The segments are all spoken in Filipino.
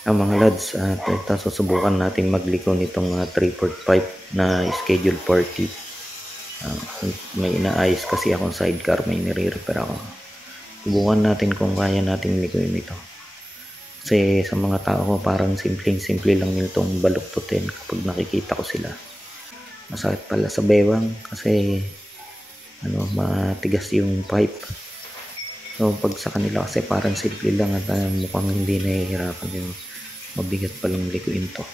Mga lods, ito susubukan natin magliko nitong 345 na schedule 40. May inaayos kasi akong sidecar, may nire-repair ako. Subukan natin kung kaya natin likuin ito. Kasi sa mga tao ko parang simpleng-simple lang nitong baluktutin kapag nakikita ko sila. Masakit pala sa bewang kasi matigas yung pipe. So pag sa kanila kasi parang simple lang at mukhang hindi nahihirapan yung mabigat palang likuin to.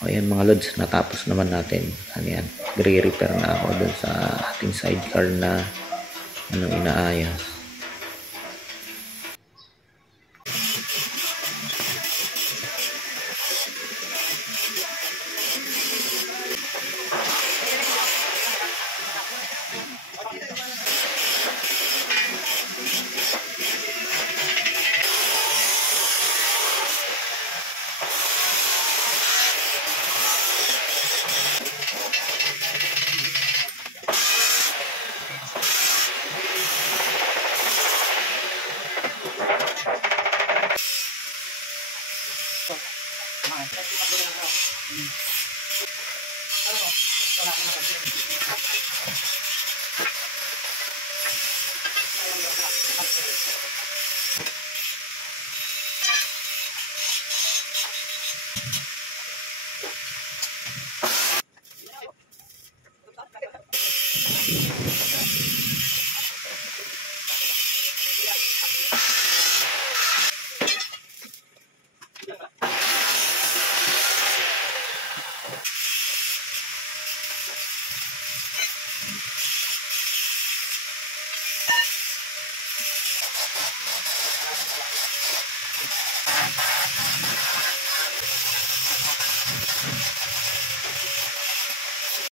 O ayan mga lods, natapos naman natin. Yan, re-repair na ako dun sa ating sidecar na inaayos.